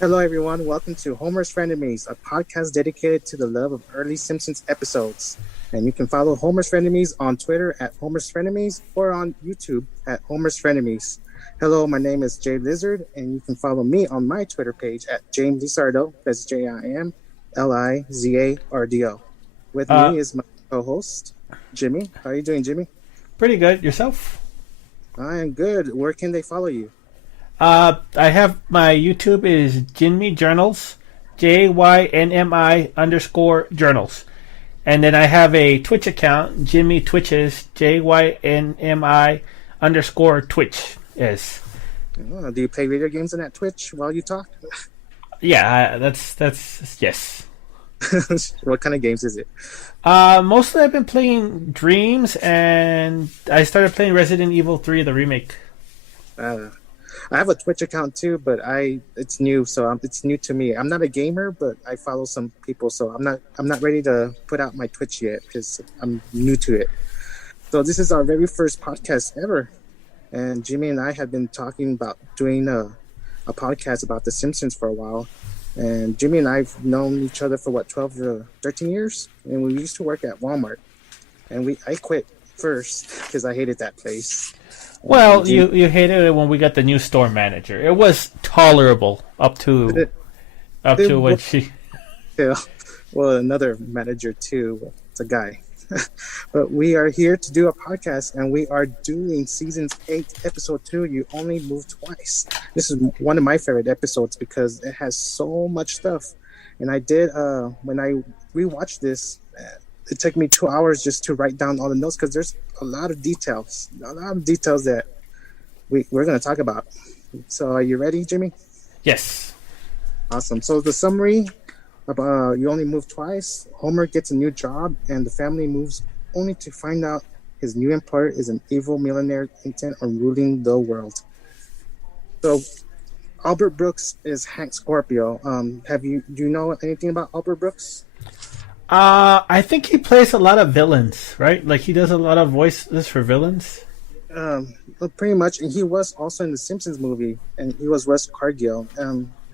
Hello, everyone. Welcome to Homer's Frenemies, a podcast dedicated to the love of early Simpsons episodes. And you can follow Homer's Frenemies on Twitter at Homer's Frenemies or on YouTube at Homer's Frenemies. Hello, my name is Jay Lizard, and you can follow me on my Twitter page at James Lizardo. That's JimLizardo. With Uh, me is my co-host, Jimmy. How are you doing, Jimmy? Pretty good. Yourself? I am good. Where can they follow you? I have my YouTube is Jinmi Journals, JYNMI underscore journals. And then I have a Twitch account, Jimmy Twitches, JYNMI underscore Twitch is. Oh, do you play video games on that Twitch while you talk? Yeah, that's yes. What kind of games is it? Mostly I've been playing Dreams, and I started playing Resident Evil 3, the remake. Uh, I have a Twitch account too, but it's new, so it's new to me. I'm not a gamer, but I follow some people, so I'm not ready to put out my Twitch yet because I'm new to it. So this is our very first podcast ever, and Jimmy and I have been talking about doing a podcast about The Simpsons for a while. And Jimmy and I've known each other for what 12 to 13 years, and we used to work at Walmart. And I quit first because I hated that place. Well, Jimmy, you hated it when we got the new store manager. It was tolerable up to it what she. yeah. Well, another manager too. It's a guy. But we are here to do a podcast, and we are doing seasons 8, episode 2. You only move twice. This is one of my favorite episodes because it has so much stuff. And I did when I rewatched this. It took me 2 hours just to write down all the notes because there's a lot of details, that we're going to talk about. So, are you ready, Jimmy? Yes. Awesome. So the summary about You Only Move Twice. Homer gets a new job, and the family moves only to find out his new employer is an evil millionaire intent on ruling the world. So Albert Brooks is Hank Scorpio. Do you know anything about Albert Brooks? I think he plays a lot of villains, right? Like he does a lot of voices for villains. Well, pretty much. And he was also in the Simpsons movie, and he was Russ Cargill.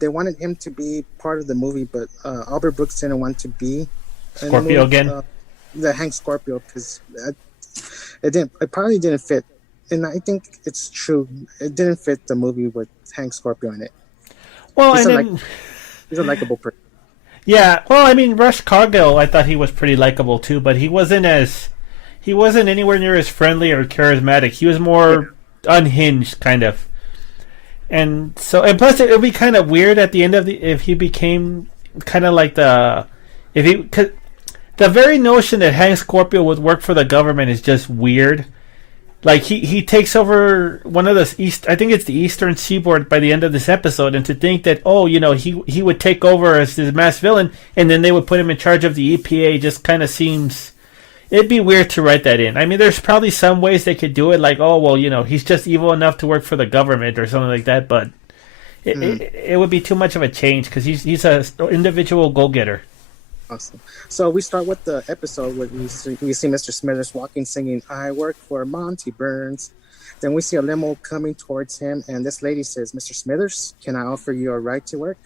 They wanted him to be part of the movie, but Albert Brooks didn't want to be in the Scorpio movie. again. The Hank Scorpio, because it probably didn't fit, and I think it's true. It didn't fit the movie with Hank Scorpio in it. Well, He's and a like then he's a likable person. yeah. Well, I mean, Rush Cargill, I thought he was pretty likable too, but he wasn't anywhere near as friendly or charismatic. He was Yeah. more unhinged, kind of. And plus it would be kind of weird at the end of the if he became kind of like the if he cause the very notion that Hank Scorpio would work for the government is just weird. Like he takes over one of the east I think it's the eastern seaboard by the end of this episode, and to think that he would take over as this mass villain and then they would put him in charge of the EPA just kind of seems it'd be weird to write that in. I mean, there's probably some ways they could do it, like, oh, well, he's just evil enough to work for the government or something like that, but it would be too much of a change because he's a individual go getter. Awesome. So we start with the episode where we see Mr. Smithers walking, singing, "I work for Monty Burns." Then we see a limo coming towards him, and this lady says, "Mr. Smithers, can I offer you a ride to work?"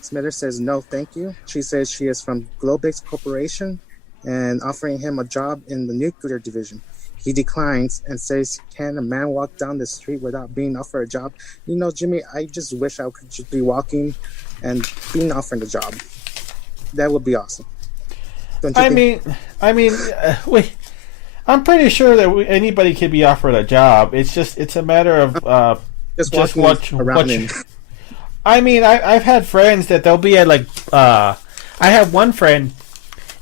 Smithers says, "No, thank you." She says she is from Globex Corporation and offering him a job in the nuclear division. He declines and says, "Can a man walk down the street without being offered a job?" Jimmy, I just wish I could just be walking and being offered a job. That would be awesome. Don't you I think? mean, wait. I'm pretty sure that anybody could be offered a job. It's a matter of Just just walking around what. and I mean, I've had friends that they'll be at like. I have one friend,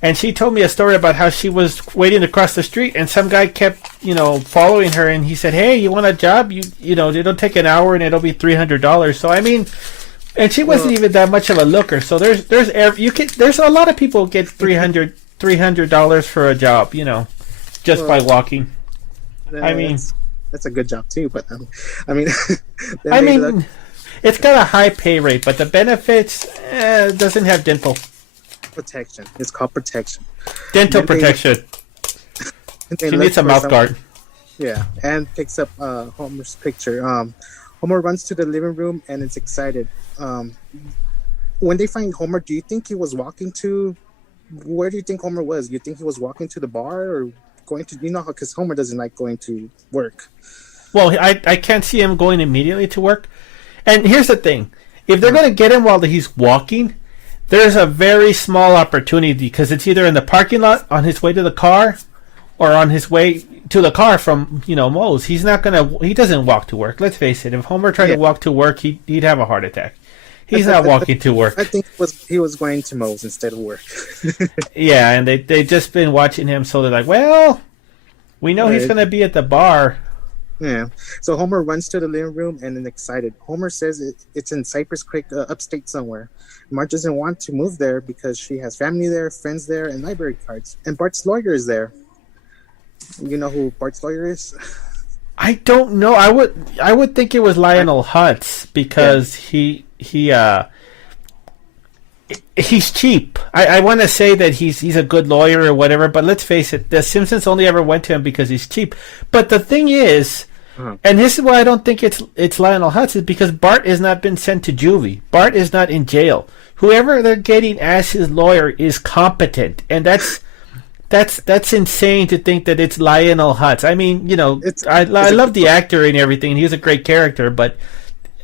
and she told me a story about how she was waiting to cross the street, and some guy kept, following her, and he said, "Hey, you want a job? It'll take an hour, and it'll be $300." So I mean, and she wasn't even that much of a looker. So there's a lot of people get $300 for a job, just by walking. I mean, that's a good job too. But I mean, then I they look mean, it's got a high pay rate, but the benefits doesn't have protection. It's called protection. dental Then they protection. they She look needs a for mouth some. guard. Yeah, and picks up Homer's picture. Homer runs to the living room and is excited. when they find Homer, do you think he was walking to? Where do you think Homer was? You think he was walking to the bar or going to? You know how because Homer doesn't like going to work. Well, I can't see him going immediately to work. And here's the thing: if they're going to get him while he's walking, there's a very small opportunity because it's either in the parking lot on his way to the car, or on his way to the car from Moe's. He's not gonna. He doesn't walk to work. Let's face it. If Homer tried to walk to work, he'd have a heart attack. He's not walking to work. I think he was going to Moe's instead of work. Yeah, and they just been watching him, so they're like, well, we know he's gonna be at the bar. Yeah. So Homer runs to the living room and then excited. Homer says it's in Cypress Creek, upstate somewhere. Marge doesn't want to move there because she has family there, friends there, and library cards. And Bart's lawyer is there. You know who Bart's lawyer is? I don't know. I would think it was Lionel Hutz because he's cheap. I want to say that he's a good lawyer or whatever, but let's face it, the Simpsons only ever went to him because he's cheap. But the thing is, and this is why I don't think it's Lionel Hutz, is because Bart has not been sent to juvie. Bart is not in jail. Whoever they're getting as his lawyer is competent, and that's insane to think that it's Lionel Hutz. I mean, I love the actor and everything. He's a great character, but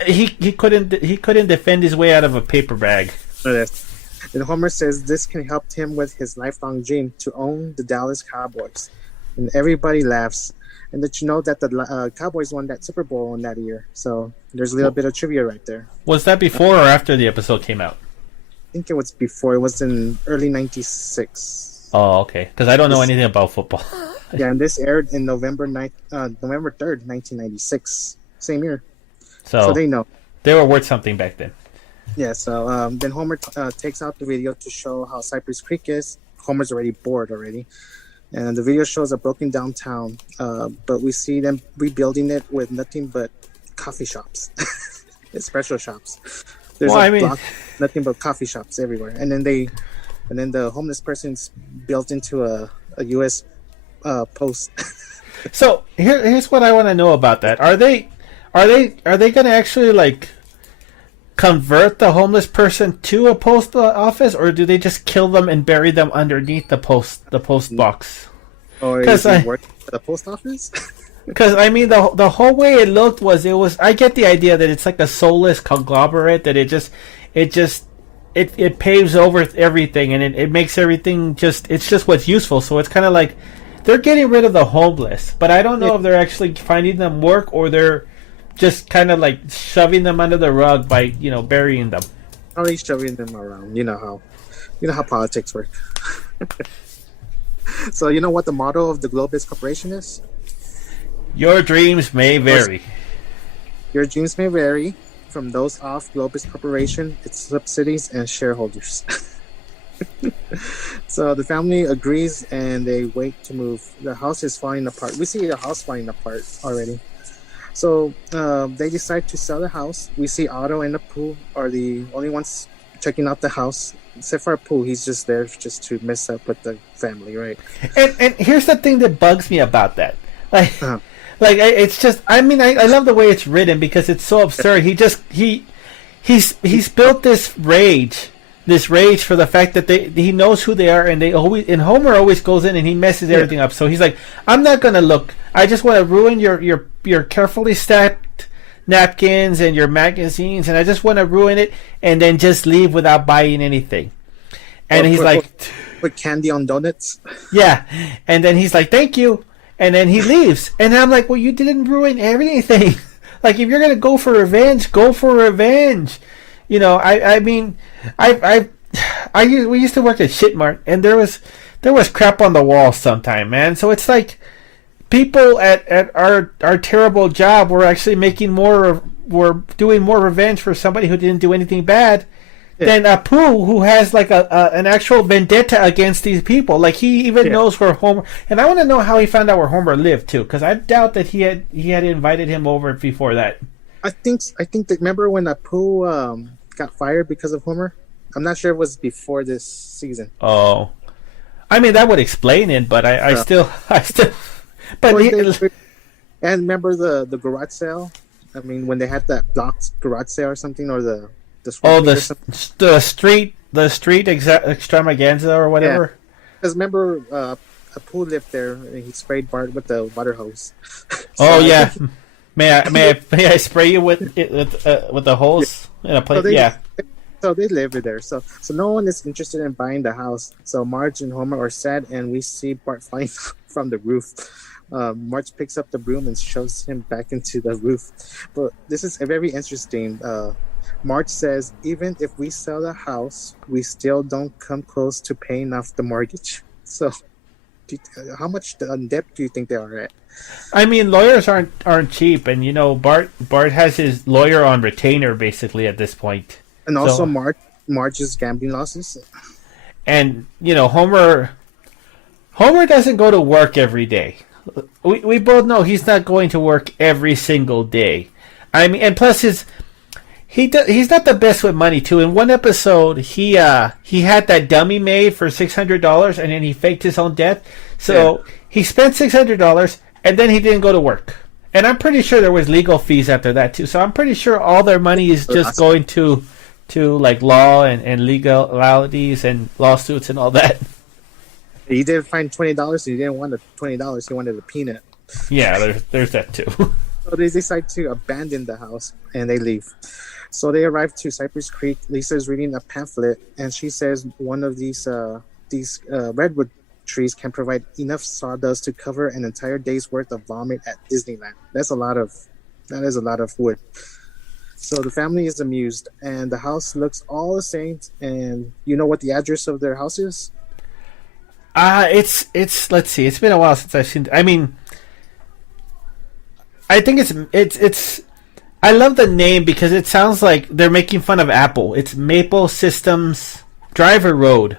he couldn't defend his way out of a paper bag. And Homer says this can help him with his lifelong dream to own the Dallas Cowboys, and everybody laughs. And that that the Cowboys won that Super Bowl in that year. So there's a little bit of trivia right there. Was that before or after the episode came out? I think it was before. It was in early '96. Oh, okay. Because I don't know anything about football. Yeah, and this aired in November 3rd, 1996. Same year. So they know. They were worth something back then. Yeah, so then Homer takes out the video to show how Cypress Creek is. Homer's already bored already. And the video shows a broken downtown, but we see them rebuilding it with nothing but coffee shops. Espresso shops. There's nothing but coffee shops everywhere. And then the homeless person's built into a U.S. post. So here's what I want to know about that. Are they going to actually convert the homeless person to a post office, or do they just kill them and bury them underneath the post box? Or is he working at the post office? Because I mean, the whole way it looked was I get the idea that it's like a soulless conglomerate, that it paves over everything, and it makes everything it's just what's useful. So it's kind of like they're getting rid of the homeless, but I don't know if they're actually finding them work, or they're just kind of shoving them under the rug by burying them. Probably shoving them around. You know how politics work. So you know what the motto of the Globus Corporation is? Your dreams may vary. Your dreams may vary from those of Globus Corporation, its subsidiaries, and shareholders. So the family agrees and they wait to move. The house is falling apart. We see the house falling apart already. So they decide to sell the house. We see Otto and Apu are the only ones checking out the house. Except for Apu, he's just there just to mess up with the family, right? And here's the thing that bugs me about that. It's just, I mean, I love the way it's written because it's so absurd. He's built this rage for the fact that he knows who they are, and Homer always goes in and he messes everything up. So he's like, I'm not gonna look. I just want to ruin your carefully stacked napkins and your magazines, and I just want to ruin it and then just leave without buying anything. And he's put candy on donuts. Yeah, and then he's like, thank you. And then he leaves. And I'm like, well, you didn't ruin everything. If you're going to go for revenge, go for revenge. I mean, we used to work at Shitmart, and there was crap on the wall sometime, man. So it's like people at our terrible job were actually were doing more revenge for somebody who didn't do anything bad than Apu, who has an actual vendetta against these people. He even knows where Homer. And I want to know how he found out where Homer lived too, because I doubt that he had invited him over before that. I think that, remember when Apu got fired because of Homer? I'm not sure it was before this season. Oh, I mean that would explain it, but I still. But and remember the garage sale? I mean, when they had that blocked garage sale or something, or the Oh, Scorpion or something. the street extravaganza or Yeah, whatever. because remember, Apu lived there and he sprayed Bart with the water hose. Oh So I yeah. think May I spray you with the yeah. hose in a So plate? they Yeah. so they live there. So no one is interested in buying the house. So Marge and Homer are sad, and we see Bart flying from the roof. Marge picks up the broom and shoves him back into the roof. But this is very interesting. Marge says, even if we sell the house, we still don't come close to paying off the mortgage. So, how much debt do you think they are at? I mean, lawyers aren't cheap, and Bart has his lawyer on retainer basically at this point. And also, So, Marge's gambling losses. and Homer doesn't go to work every day. We both know he's not going to work every single day. I mean, and plus he's not the best with money too. In one episode, he had that dummy made for $600, and then he faked his own death. So he spent $600, and then he didn't go to work. And I'm pretty sure there was legal fees after that too. So I'm pretty sure all their money is just going to like law and legalities and lawsuits and all that. He did find $20. He didn't want the $20. He wanted a peanut. Yeah, there's that too. So they decide to abandon the house and they leave. So they arrive to Cypress Creek. Lisa's reading a pamphlet, and she says one of these redwood trees can provide enough sawdust to cover an entire day's worth of vomit at Disneyland. That is a lot of wood. So the family is amused, and the house looks all the same. And you know what the address of their house is? It's let's see. It's been a while since I've seen. I mean, I think it's. I love the name because it sounds like they're making fun of Apple. It's Maple Systems Driver Road.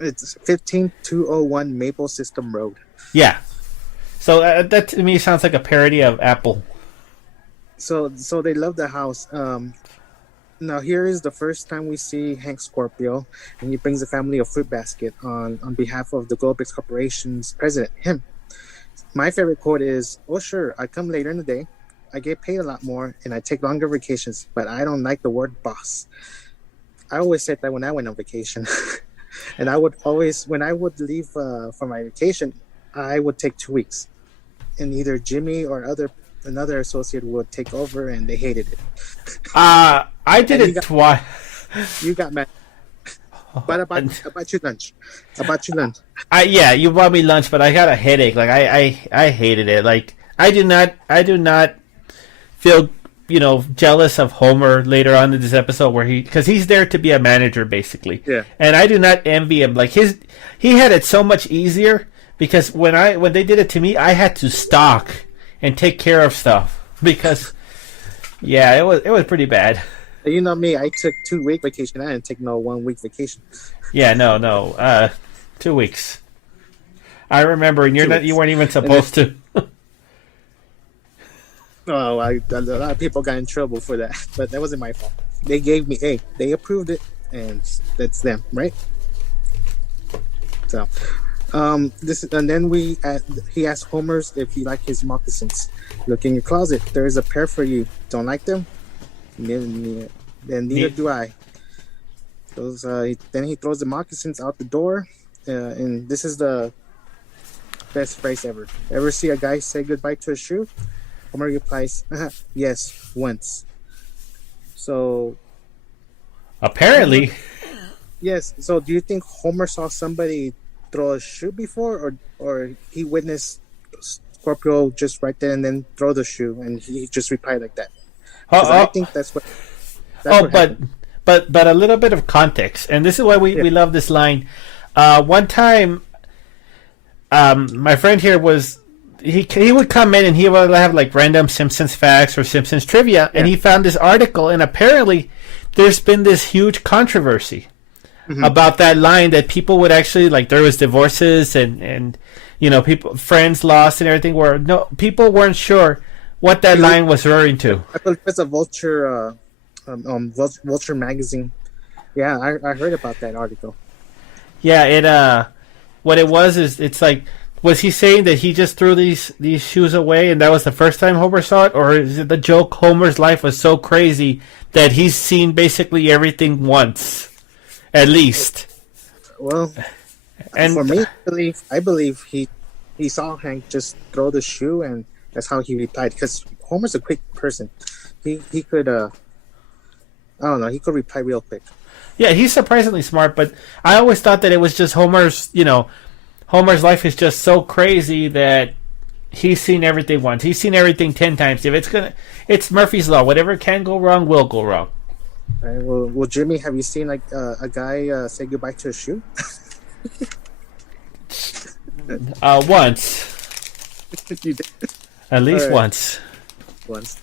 It's 15201 Maple System Road. Yeah. So that to me sounds like a parody of Apple. So they love the house. Now here is the first time we see Hank Scorpio, and he brings the family a fruit basket on behalf of the Globex Corporation's president, him. My favorite quote is, "Oh sure, I come later in the day. I get paid a lot more, and I take longer vacations, but I don't like the word boss." I always said that when I went on vacation. And I would always, when I would leave for my vacation, I would take 2 weeks. And either Jimmy or another associate would take over, and they hated it. I did it twice. You got mad. But about your lunch. About your lunch. Yeah, you bought me lunch, but I got a headache. Like I hated it. Like I do not feel jealous of Homer later on in this episode where because he's there to be a manager basically. Yeah. And I do not envy him. Like he had it so much easier because when they did it to me, I had to stock and take care of stuff because it was pretty bad. You know me, I took 2 week vacation. I didn't take no 1 week vacation. Yeah, no. 2 weeks. I remember, and you weren't even supposed to. Oh, a lot of people got in trouble for that, but that wasn't my fault. They gave me they approved it, and that's them, right? So, and then he asked Homer's if he liked his moccasins. Look in your closet. There is a pair for you. Don't like them? Neither do I. Then he throws the moccasins out the door, and this is the best phrase ever. Ever see a guy say goodbye to a shoe? Homer replies, "Yes, once." So Apparently. yes. So do you think Homer saw somebody throw a shoe before, or he witnessed Scorpio just right there and then throw the shoe, and he just replied like that? I think that's what. But a little bit of context, and this is why we love this line. One time, my friend here was he would come in and he would have like random Simpsons facts or Simpsons trivia, and he found this article, and apparently there's been this huge controversy about that line that people would actually like. There was divorces and friends lost and everything. Where people weren't sure what that line was referring to. I believe it's a Vulture. Vulture magazine. Yeah, I heard about that article. Yeah, what it was is it's like was he saying that he just threw these shoes away and that was the first time Homer saw it, or is it the joke Homer's life was so crazy that he's seen basically everything once, at least? Well, And for me, I believe he saw Hank just throw the shoe, and that's how he replied. Because Homer's a quick person. He could I don't know, he could reply real quick. yeah, he's surprisingly smart, but I always thought that it was just Homer's. Homer's life is just so crazy that he's seen everything once. He's seen everything 10 times. It's Murphy's Law. Whatever can go wrong will go wrong. All right, well, Jimmy, have you seen like a guy say goodbye to a shoe? Once. You did. At least Alright. once. Once.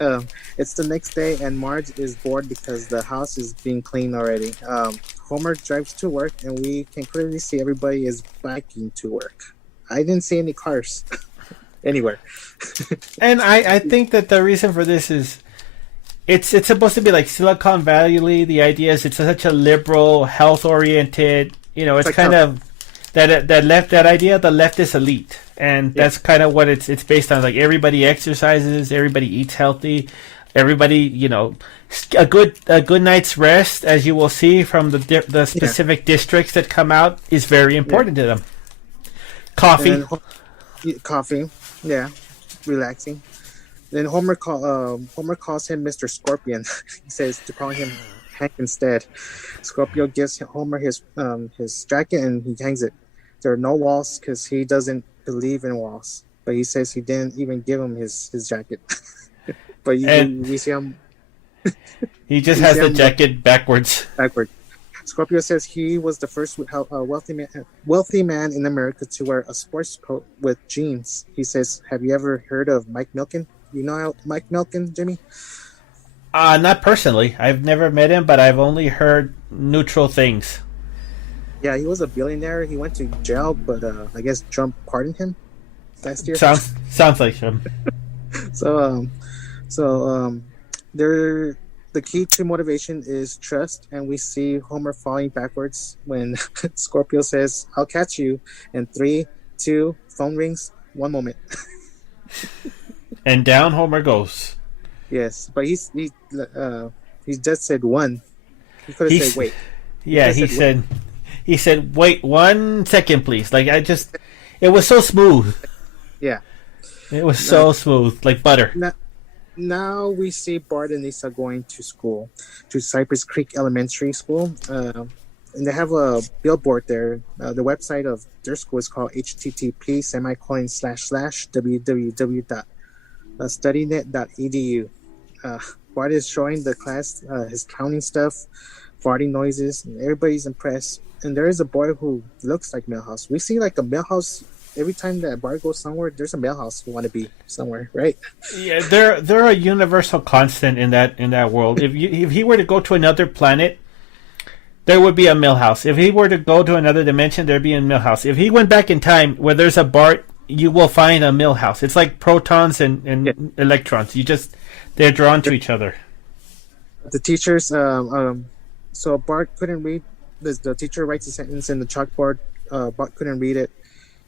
It's the next day, and Marge is bored because the house is being cleaned already. Homer drives to work, and we can clearly see everybody is biking to work. I didn't see any cars anywhere. And I think that the reason for this is it's supposed to be like Silicon Valley. The idea is it's such a liberal, health oriented. It's like kind of that idea, the leftist elite, and that's kind of what it's based on. Like everybody exercises, everybody eats healthy, everybody a good night's rest, as you will see from the specific districts that come out, is very important to them. Coffee. Coffee, yeah, relaxing. Then Homer calls him Mr. Scorpion. He says to call him Hank instead. Scorpio gives Homer his jacket and he hangs it. There are no walls because he doesn't believe in walls. But he says he didn't even give him his jacket. But we see him. He just has the jacket backwards. Backward. Scorpio says he was the first wealthy man in America to wear a sports coat with jeans. He says, "Have you ever heard of Mike Milken? You know Mike Milken, Jimmy?" Not personally. I've never met him, but I've only heard neutral things. Yeah, he was a billionaire. He went to jail, but I guess Trump pardoned him last year. Sounds like him. So the key to motivation is trust, and we see Homer falling backwards when Scorpio says, "I'll catch you," and 3, 2, phone rings. One moment. And down Homer goes. Yes, but he just said one. He could have said wait. Yeah, he said wait 1 second, please. Like it was so smooth. Yeah, it was so smooth, like butter. Now we see Bart and Lisa going to school, to Cypress Creek Elementary School, and they have a billboard there. The website of their school is called http://www.studynet.edu. Bart is showing the class his counting stuff, farting noises, and everybody's impressed. And there is a boy who looks like Milhouse. We see like a Milhouse every time that Bart goes somewhere. There's a Milhouse wannabe somewhere, right? Yeah, they're a universal constant in that world. If he were to go to another planet, there would be a Milhouse. If he were to go to another dimension, there'd be a Milhouse. If he went back in time where there's a Bart, you will find a Milhouse. It's like protons and electrons. They're drawn to each other. The teachers, so Bart couldn't read. The teacher writes a sentence in the chalkboard. Bart couldn't read it.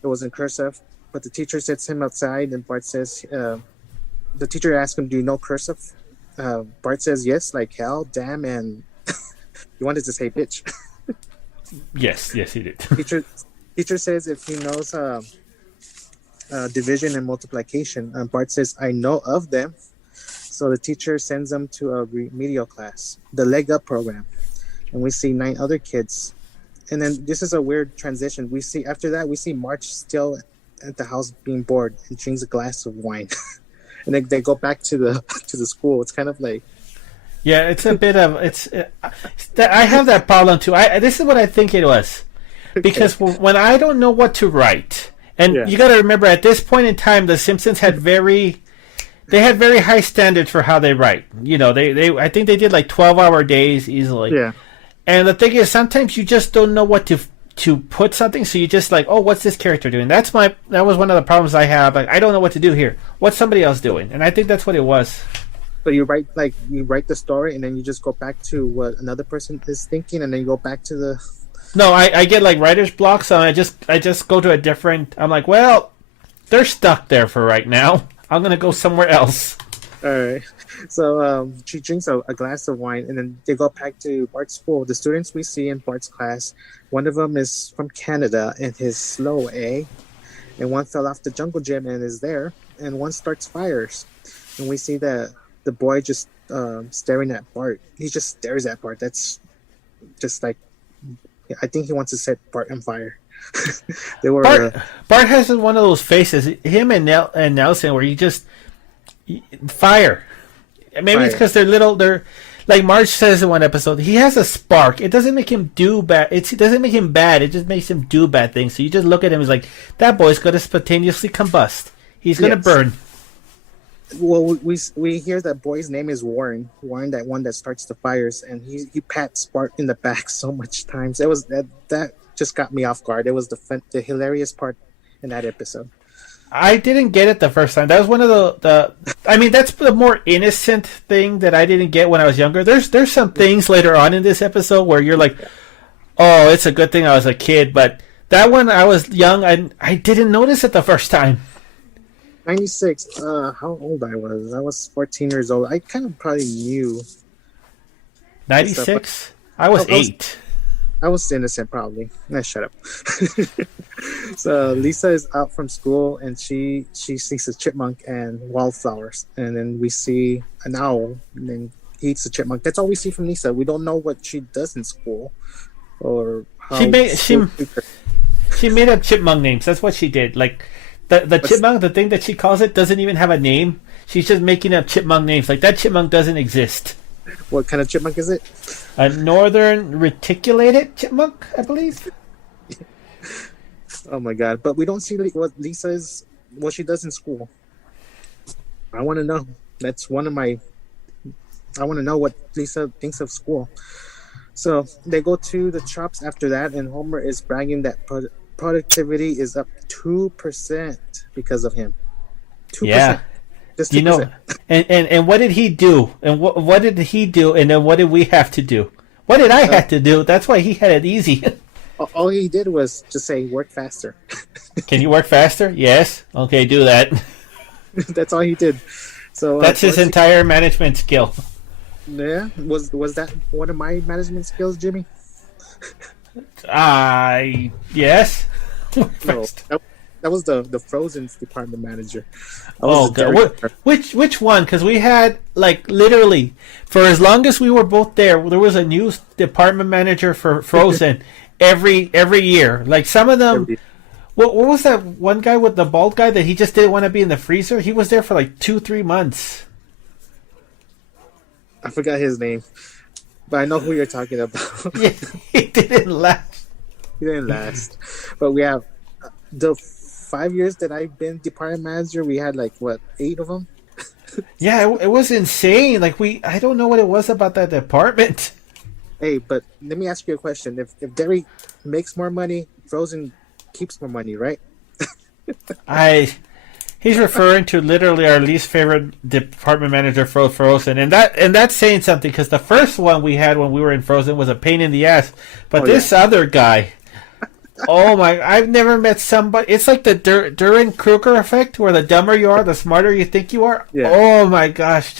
It was in cursive. But the teacher sits him outside, and Bart says, the teacher asks him, "Do you know cursive?" Bart says, "Yes, like hell, damn, and..." He wanted to say bitch. Yes, he did. Teacher says if he knows division and multiplication. Bart says, "I know of them." So the teacher sends him to a remedial class, the Leg Up program. And we see 9 other kids. And then this is a weird transition. After that, we see Marge still at the house being bored and drinks a glass of wine. And then they go back to the school. It's kind of like... Yeah, it's a bit of... I have that problem too. This is what I think it was. Because when I don't know what to write... And you got to remember, at this point in time, the Simpsons had very high standards for how they write. I think they did like 12-hour days easily. Yeah. And the thing is, sometimes you just don't know what to put something, so you just like, oh, what's this character doing? That was one of the problems I have. Like, I don't know what to do here. What's somebody else doing? And I think that's what it was. So you write the story, and then you just go back to what another person is thinking, and then you go back to the... No, I get like writer's block, so I just go to a different... I'm like, well, they're stuck there for right now. I'm gonna go somewhere else. All right. So she drinks a glass of wine, and then they go back to Bart's school. The students we see in Bart's class, one of them is from Canada and he's slow, eh? And one fell off the jungle gym and is there, and one starts fires. And we see that the boy just staring at Bart. He just stares at Bart. That's just like, I think he wants to set Bart on fire. They were Bart has one of those faces. Him and Nelson, where you just fire. Maybe it's because they're little. They're like Marge says in one episode. He has a spark. It doesn't make him do bad. It doesn't make him bad. It just makes him do bad things. So you just look at him. He's like, that boy's going to spontaneously combust. He's going to burn. Well, we hear that boy's name is Warren. Warren, that one that starts the fires, and he pats Bart in the back so much times. It was that just got me off guard. It was the hilarious part in that episode. I didn't get it the first time. That was one of the I mean, that's the more innocent thing that I didn't get when I was younger. There's some things later on in this episode where you're like, oh, it's a good thing I was a kid. But that one, I was young. I didn't notice it the first time. 96. How old I was? I was 14 years old. I kind of probably knew. 96? I was 8. I was innocent, probably. Shut up. So Lisa is out from school, and she sees a chipmunk and wildflowers, and then we see an owl, and then he eats a chipmunk. That's all we see from Lisa. We don't know what she does in school, or how she made up chipmunk names. That's what she did. Like the chipmunk, the thing that she calls it, doesn't even have a name. She's just making up chipmunk names. Like that chipmunk doesn't exist. What kind of chipmunk is it? A northern reticulated chipmunk, I believe. Oh my god! But we don't see what she does in school. I want to know. That's one of my. I want to know what Lisa thinks of school. So they go to the shops after that, and Homer is bragging that productivity is up 2% because of him. 2%. Yeah. Just 2%. You know, and what did he do? And what did he do? And then what did we have to do? What did I have to do? That's why he had it easy. All he did was just say, work faster. Can you work faster? Yes. Okay, do that. That's all he did. So that's his entire management skill. Yeah. Was that one of my management skills, Jimmy? Yes. No, that was the Frozen's department manager. Oh god, which one? Because we had like literally for as long as we were both there was a new department manager for Frozen every year. Like some of them. What was that one guy with the bald guy that he just didn't want to be in the freezer? He was there for like 2-3 months. I forgot his name, but I know who you're talking about. Yeah, he didn't last. He didn't last. But we have the 5 years that I've been department manager, we had like what, 8 of them? Yeah, it was insane. Like I don't know what it was about that department. Hey, but let me ask you a question. If Derry makes more money, Frozen keeps more money, right? He's referring to literally our least favorite department manager for Frozen, and that's saying something because the first one we had when we were in Frozen was a pain in the ass, but this other guy. Oh my! I've never met somebody. It's like the Duran Kruger effect, where the dumber you are, the smarter you think you are. Yeah. Oh my gosh!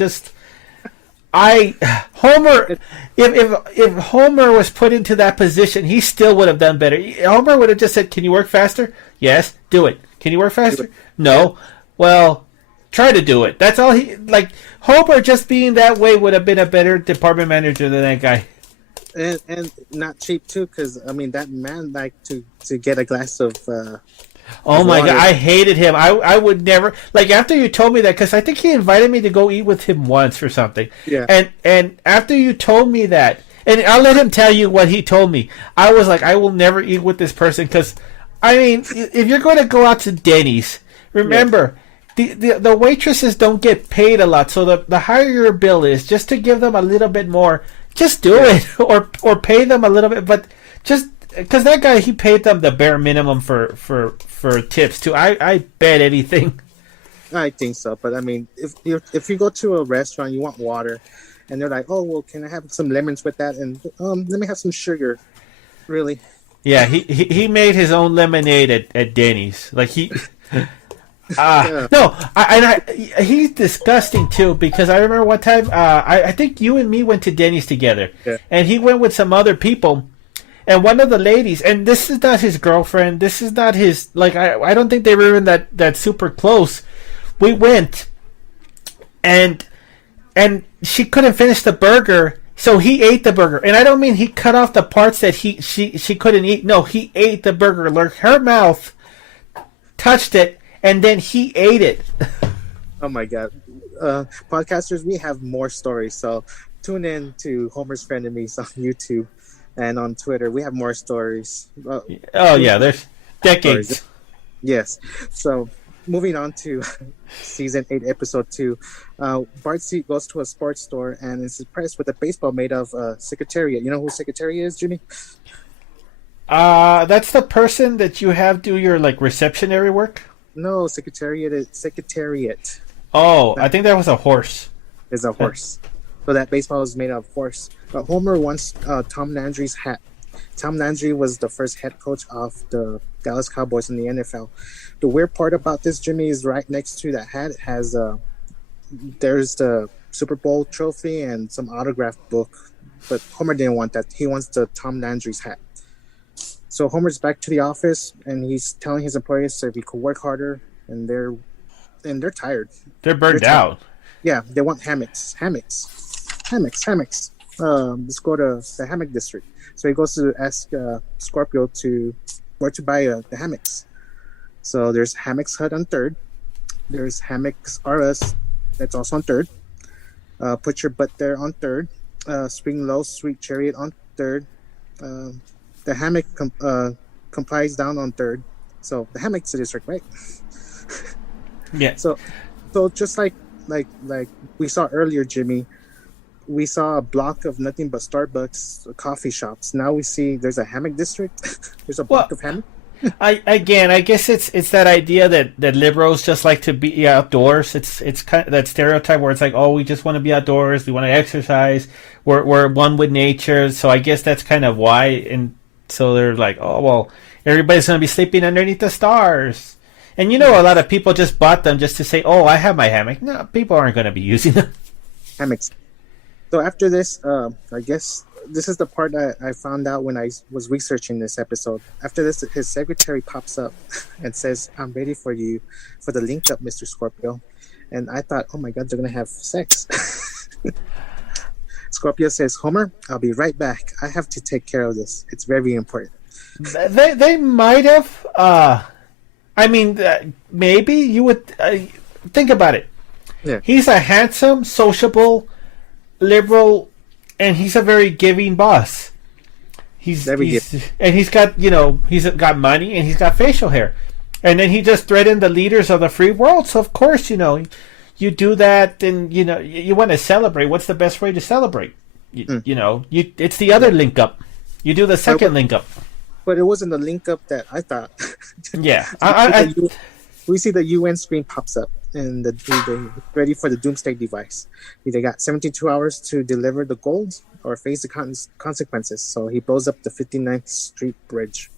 Homer. If Homer was put into that position, he still would have done better. Homer would have just said, "Can you work faster?" Yes, do it. Can you work faster? No. Well, try to do it. That's all he like. Homer just being that way would have been a better department manager than that guy. And not cheap too, because I mean that man liked to get a glass of. Oh my god, I hated him. I would never like after you told me that because I think he invited me to go eat with him once or something. Yeah. And after you told me that, and I'll let him tell you what he told me. I was like, I will never eat with this person because, I mean, if you're going to go out to Denny's, remember. Yeah. The waitresses don't get paid a lot, so the higher your bill is, just to give them a little bit more. Just do it, or pay them a little bit, but just because that guy he paid them the bare minimum for tips too. I bet anything. I think so, but I mean, if you go to a restaurant, you want water, and they're like, "Oh, well, can I have some lemons with that?" And let me have some sugar. Really? Yeah, he made his own lemonade at Denny's. Like Yeah. No, he's disgusting too because I remember one time I think you and me went to Denny's together, Yeah. and he went with some other people, and one of the ladies, and this is not his girlfriend, this is not his like I don't think they were even that super close. We went, and she couldn't finish the burger. So he ate the burger, and I don't mean he cut off the parts that she couldn't eat. No, he ate the burger. Like her mouth touched it, and then he ate it. Oh my god. Podcasters, we have more stories, so tune in to Homer's Frenemies on YouTube and on Twitter. We have more stories. Oh yeah, there's decades. Stories. Yes. So moving on to season 8, episode 2, Bart goes to a sports store and is impressed with a baseball made of Secretariat. You know who Secretariat is, Jimmy? That's the person that you have do your like receptionary work. No, Secretariat is Secretariat. Oh, I think that was a horse. Is a horse. So that baseball is made of horse. But Homer wants Tom Landry's hat. Tom Landry was the first head coach of the Dallas Cowboys in the NFL. The weird part about this, Jimmy, is right next to that hat it has there's the Super Bowl trophy and some autograph book. But Homer didn't want that. He wants the Tom Landry's hat. So Homer's back to the office and he's telling his employees if he could work harder, and they're tired. They're burned out. Yeah, they want hammocks. Let's go to the hammock district. So he goes to ask Scorpio where to buy the hammocks. So there's Hammocks Hut on 3rd. There's Hammocks R Us that's also on 3rd. Put Your Butt There on 3rd. Spring Low Sweet Chariot on 3rd. The hammock complies down on 3rd. So the hammock's the district, right? Yeah. So just like we saw earlier, Jimmy, we saw a block of nothing but Starbucks coffee shops. Now we see there's a hammock district. There's a block of hammock. I guess it's that idea that liberals just like to be outdoors. It's kind of that stereotype where it's like, oh, we just want to be outdoors, we want to exercise, we're one with nature. So I guess that's kind of why. And so they're like, oh well, everybody's gonna be sleeping underneath the stars. And a lot of people just bought them just to say, oh, I have my hammock. No, people aren't gonna be using them. Hammocks. So after this, I guess this is the part that I found out when I was researching this episode. After this, his secretary pops up and says, I'm ready for you for the link up, Mr. Scorpio. And I thought, oh my God, they're going to have sex. Scorpio says, Homer, I'll be right back. I have to take care of this. It's very important. They might have. Maybe you would think about it. Yeah. He's a handsome, sociable, liberal, and he's a very giving boss. He's got he's got money and he's got facial hair, and then he just threatened the leaders of the free world. So of course you do that, and you want to celebrate. What's the best way to celebrate? It's the other link up. You do the second link up. But it wasn't the link up that I thought. Yeah, we see the UN screen pops up, and they ready for the doomsday device. They got 72 hours to deliver the gold or face the consequences. So he blows up the 59th Street Bridge.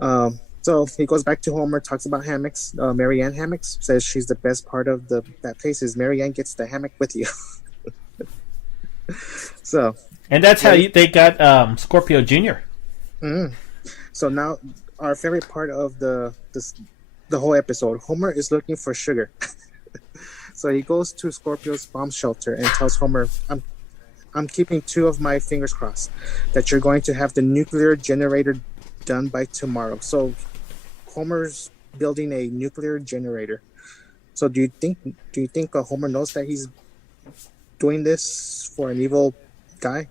So he goes back to Homer, talks about hammocks. Mary Ann Hammocks says she's the best part of that place is Mary Ann gets the hammock with you. And that's how they got Scorpio Jr. So now our favorite part of the whole episode, Homer is looking for sugar. So he goes to Scorpio's bomb shelter and tells Homer, I'm keeping 2 of my fingers crossed that you're going to have the nuclear generator done by tomorrow. So Homer's building a nuclear generator. So do you think Homer knows that he's doing this for an evil guy?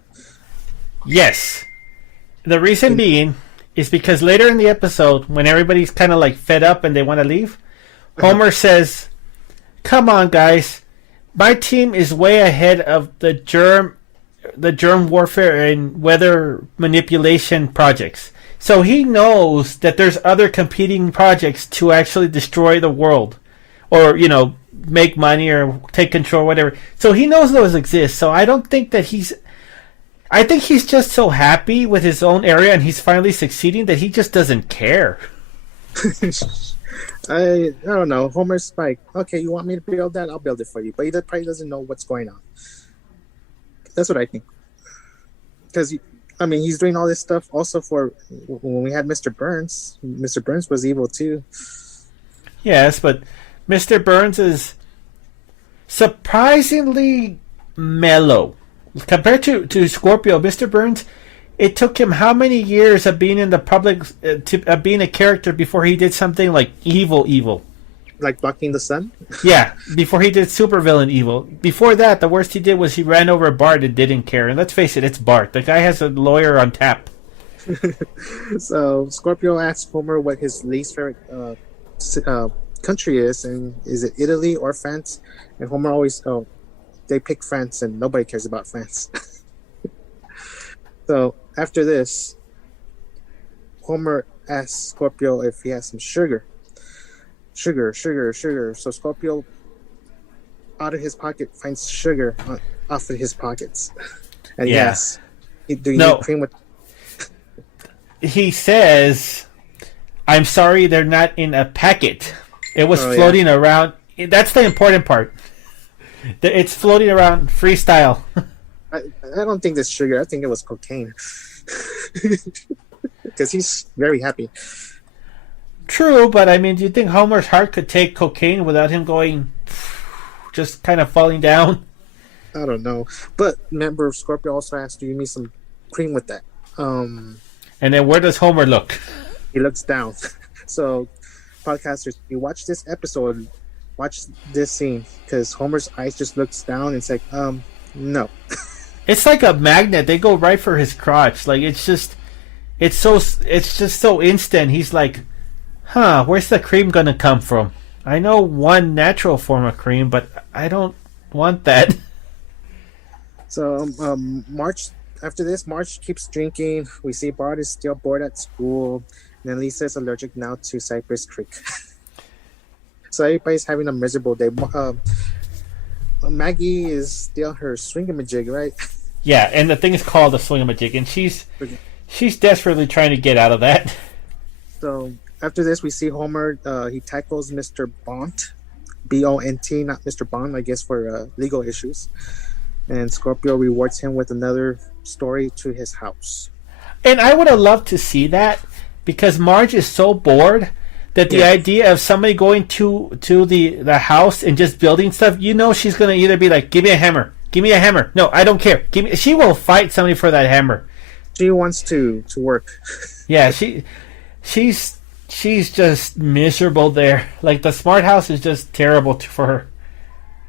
Yes. The reason being is because later in the episode, when everybody's kind of like fed up and they want to leave, Homer says, come on, guys. My team is way ahead of the germ warfare and weather manipulation projects. So he knows that there's other competing projects to actually destroy the world or, make money or take control, whatever. So he knows those exist. So I don't think that I think he's just so happy with his own area and he's finally succeeding that he just doesn't care. I don't know. Homer's like, okay, you want me to build that? I'll build it for you. But he probably doesn't know what's going on. That's what I think. Because I mean, he's doing all this stuff also for when we had Mr. Burns. Mr. Burns was evil too. Yes, but Mr. Burns is surprisingly mellow compared to Scorpio. Mr. Burns, it took him how many years of being in the public to being a character before he did something like evil. Like blocking the sun. Yeah, before he did supervillain evil. Before that, the worst he did was he ran over Bart and didn't care. And let's face it, it's Bart. The guy has a lawyer on tap. So Scorpio asks Homer what his least favorite country is, and is it Italy or France? And Homer always, they pick France, and nobody cares about France. So after this, Homer asks Scorpio if he has some sugar. Sugar. So Scorpio, out of his pocket, finds sugar off of his pockets. And Yeah. yes, do you need cream with? He says, I'm sorry they're not in a packet. It was floating around. That's the important part. It's floating around freestyle. I don't think it's sugar. I think it was cocaine. Because he's very happy. True, but I mean, do you think Homer's heart could take cocaine without him going, just kind of falling down? I don't know. But remember, Scorpio also asked, do you need some cream with that? And then where does Homer look? He looks down. So, podcasters, you watch this episode, watch this scene, because Homer's eyes just looks down and it's like, no. It's like a magnet. They go right for his crotch. Like, it's just so instant. He's like, where's the cream gonna come from? I know one natural form of cream, but I don't want that. So, March, after this, March keeps drinking. We see Bart is still bored at school. And then Lisa is allergic now to Cypress Creek. So everybody's having a miserable day. Maggie is still her swingamajig, right? Yeah, and the thing is called a swingamajig, and she's desperately trying to get out of that. So after this, we see Homer. He tackles Mr. Bont, B-O-N-T, not Mr. Bond, I guess for legal issues. And Scorpio rewards him with another story to his house. And I would have loved to see that, because Marge is so bored that the idea of somebody going to the house and just building stuff, she's going to either be like, give me a hammer. No, I don't care. She will fight somebody for that hammer. She wants to work. Yeah, she's just miserable there. Like, the smart house is just terrible for her.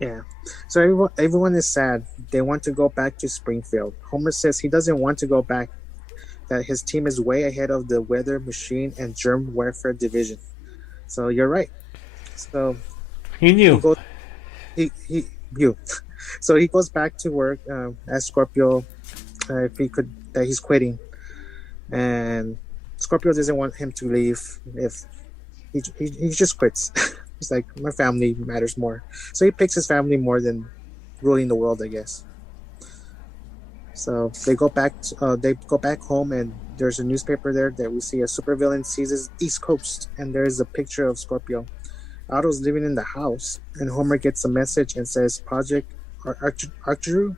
Yeah. So everyone is sad. They want to go back to Springfield. Homer says he doesn't want to go back, that his team is way ahead of the Weather Machine and Germ Warfare Division. So you're right. So he knew. He knew. So he goes back to work. Asks Scorpio if he could, that he's quitting, and Scorpio doesn't want him to leave. If he just quits. He's like, my family matters more. So he picks his family more than ruling the world, I guess. So they go back home, and there's a newspaper there that we see a supervillain seizes East Coast, and there's a picture of Scorpio. Otto's living in the house, and Homer gets a message and says, Project Arcturus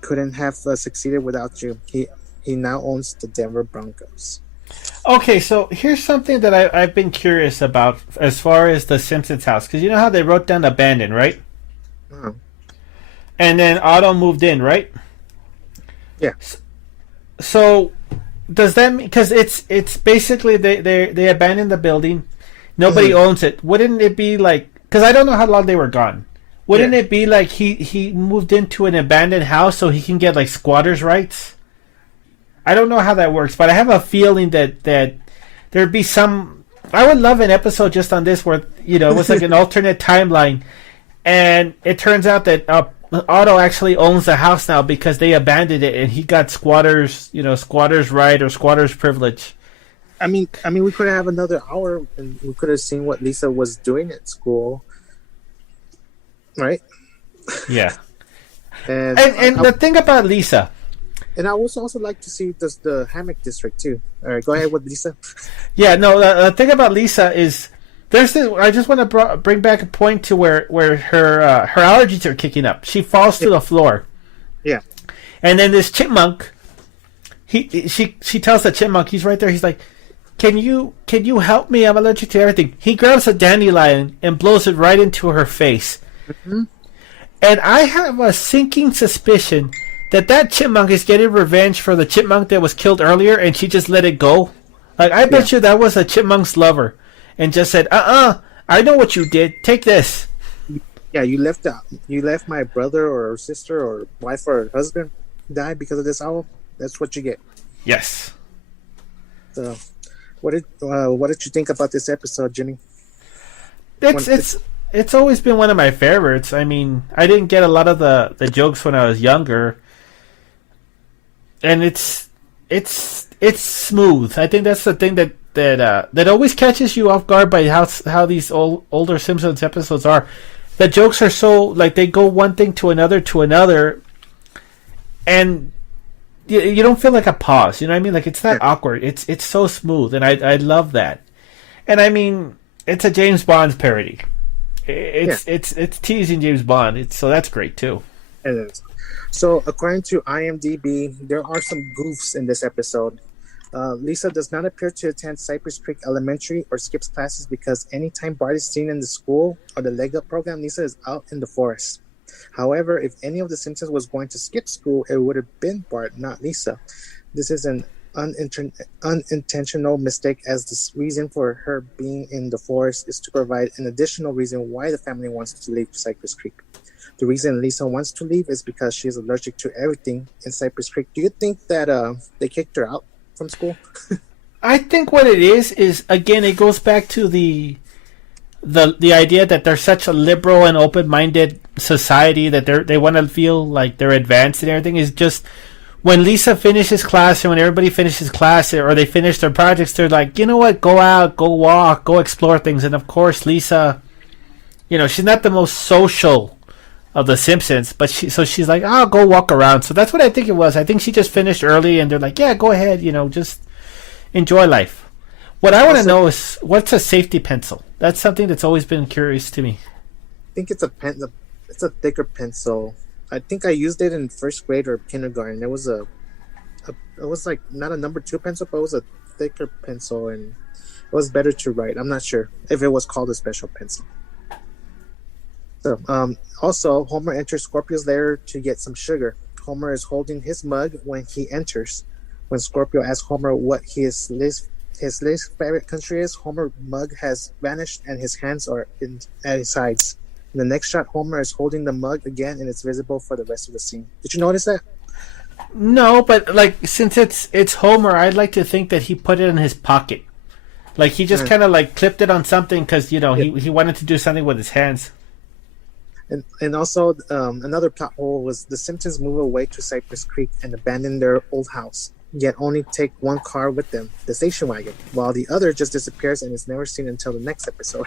couldn't have succeeded without you. He now owns the Denver Broncos. Okay, so here's something that I've been curious about as far as the Simpsons house, because you know how they wrote down abandoned, right? Oh. And then Otto moved in, right? Yeah. So does that mean, because it's basically they abandoned the building, nobody owns it? Wouldn't it be like, because I don't know how long they were gone, wouldn't it be like he moved into an abandoned house so he can get like squatters' rights? I don't know how that works, but I have a feeling that there'd be some. I would love an episode just on this where it was like an alternate timeline, and it turns out that Otto actually owns the house now because they abandoned it, and he got squatters right or squatters privilege. I mean, we could have another hour, and we could have seen what Lisa was doing at school, right? Yeah. And the thing about Lisa, And I would also like to see the hammock district too. All right, go ahead with Lisa. Yeah, no. The thing about Lisa is there's this. I just want to bring back a point to where her allergies are kicking up. She falls to Yeah, the floor, yeah, and then this chipmunk. She tells the chipmunk, he's right there. He's like, can you help me? I'm allergic to everything. He grabs a dandelion and blows it right into her face. mm-hmm. And I have a sinking suspicion that chipmunk is getting revenge for the chipmunk that was killed earlier, and she just let it go. Like, I Yeah, bet you that was a chipmunk's lover, and just said, I know what you did. Take this. yeah. You left my brother or sister or wife or husband die because of this owl. That's what you get. Yes. So, what did you think about this episode, Jimmy? It's One, it's it's always been one of my favorites. I mean, I didn't get a lot of the jokes when I was younger, and it's smooth. I think that's the thing that always catches you off guard by how these older Simpsons episodes are. The jokes are so like they go one thing to another, and you don't feel like a pause. You know what I mean? Like it's yeah, not awkward. It's so smooth, and I love that. And I mean, it's a James Bond parody. yeah. It's teasing James Bond. So that's great too. It is. So, according to IMDb, there are some goofs in this episode. Lisa does not appear to attend Cypress Creek Elementary or skips classes because anytime Bart is seen in the school or the leg up program, Lisa is out in the forest. However, if any of the Simpsons was going to skip school, it would have been Bart, not Lisa. This is an unintentional mistake, as the reason for her being in the forest is to provide an additional reason why the family wants to leave Cypress Creek. The reason Lisa wants to leave is because she is allergic to everything in Cypress Creek. Do you think that they kicked her out from school? I think what it is again it goes back to the idea that they're such a liberal and open minded society that they want to feel like they're advanced and everything is just when Lisa finishes class and when everybody finishes class or they finish their projects, they're like, you know what, go out, go walk, go explore things. And of course, Lisa, she's not the most social of the Simpsons, but she's like, I'll go walk around. So that's what I think it was. I think she just finished early, and they're like, yeah, go ahead, just enjoy life. What I want to Also, know is what's a safety pencil. That's something that's always been curious to me. I think it's a pen. It's a thicker pencil. I think I used it in first grade or kindergarten. It was like not a number two pencil, but it was a thicker pencil, and it was better to write. I'm not sure if it was called a special pencil. So, also, Homer enters Scorpio's lair to get some sugar. Homer is holding his mug when he enters. When Scorpio asks Homer what his least favorite country is, Homer's mug has vanished and his hands are at his sides. In the next shot, Homer is holding the mug again and it's visible for the rest of the scene. Did you notice that? No, but like since it's Homer, I'd like to think that he put it in his pocket. Like he just Mm. kind of like clipped it on something because Yeah. he wanted to do something with his hands. And also, another plot hole was the Simpsons move away to Cypress Creek and abandon their old house, yet only take one car with them, the station wagon, while the other just disappears and is never seen until the next episode.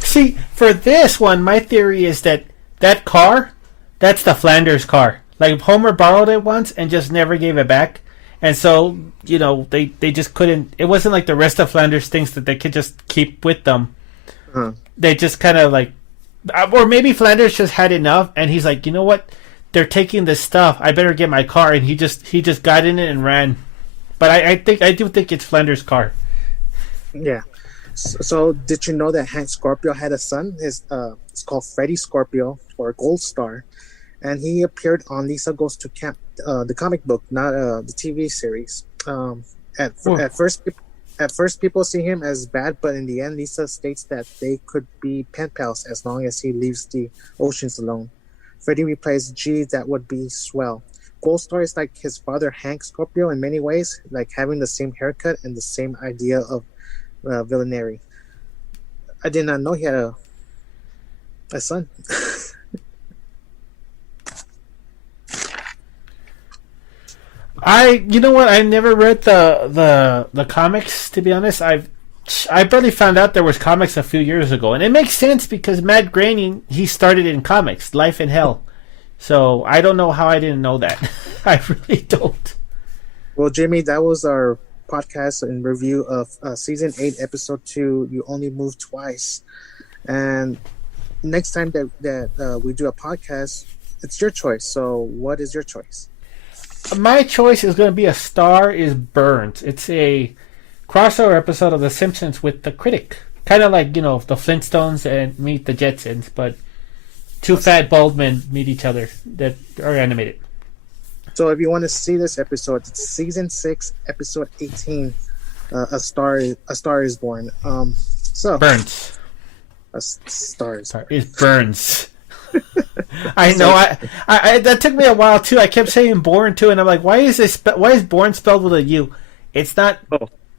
See, for this one, my theory is that car, that's the Flanders car. Like Homer borrowed it once and just never gave it back. And so, they just couldn't. It wasn't like the rest of Flanders things that they could just keep with them. Uh-huh. They just kind of like, or maybe Flanders just had enough, and he's like, you know what? They're taking this stuff. I better get my car, and he just got in it and ran. But I do think it's Flanders' car. Yeah. So, did you know that Hank Scorpio had a son? It's called Freddie Scorpio, or Gold Star, and he appeared on Lisa Goes to Camp, the comic book, not the TV series. At Oh. at first, people see him as bad, but in the end, Lisa states that they could be pen pals as long as he leaves the oceans alone. Freddie replies, "Gee, that would be swell." Gold Star is like his father, Hank Scorpio, in many ways, like having the same haircut and the same idea of villainy. I did not know he had a son. You know what? I never read the comics, to be honest. I barely found out there was comics a few years ago, and it makes sense because Matt Groening, he started in comics, Life in Hell. So I don't know how I didn't know that. I really don't. Well, Jimmy, that was our podcast and review of season 8, episode 2. You only move twice, and next time that we do a podcast, it's your choice. So, what is your choice? My choice is going to be A Star Is Burned. It's a crossover episode of The Simpsons with the critic. Kind of like, the Flintstones and meet the Jetsons, but two fat bald men meet each other that are animated. So, if you want to see this episode, it's season 6, episode 18. A Star Is Born. Burns. A Star Is. It burns. I know. I that took me a while too. I kept saying "born" too, and I'm like, why is "born" spelled with a U? It's not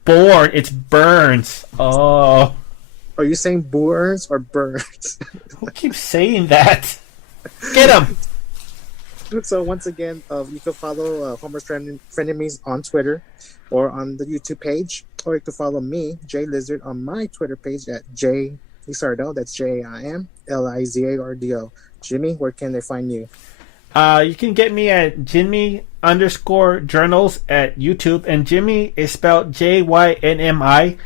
born. It's burns. Oh. Are you saying burns or burns? Who keeps saying that? Get him. So once again, you can follow Homer's Frenemies on Twitter or on the YouTube page, or you can follow me, Jay Lizard, on my Twitter page at J Lizardo. That's JIMLIZARDO. Jimmy, where can they find you? You can get me at Jimmy_journals at YouTube, and Jimmy is spelled JYNMI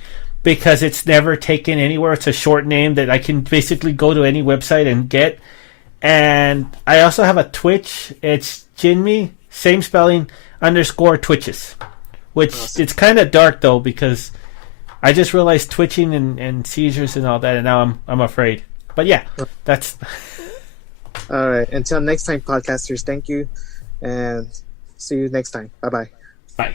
because it's never taken anywhere. It's a short name that I can basically go to any website and get. And I also have a Twitch. It's Jimmy, same spelling, _Twitches. Which It's kind of dark though, because I just realized twitching and seizures and all that, and now I'm afraid. But yeah, that's... All right. Until next time, podcasters, thank you. And see you next time. Bye-bye. Bye.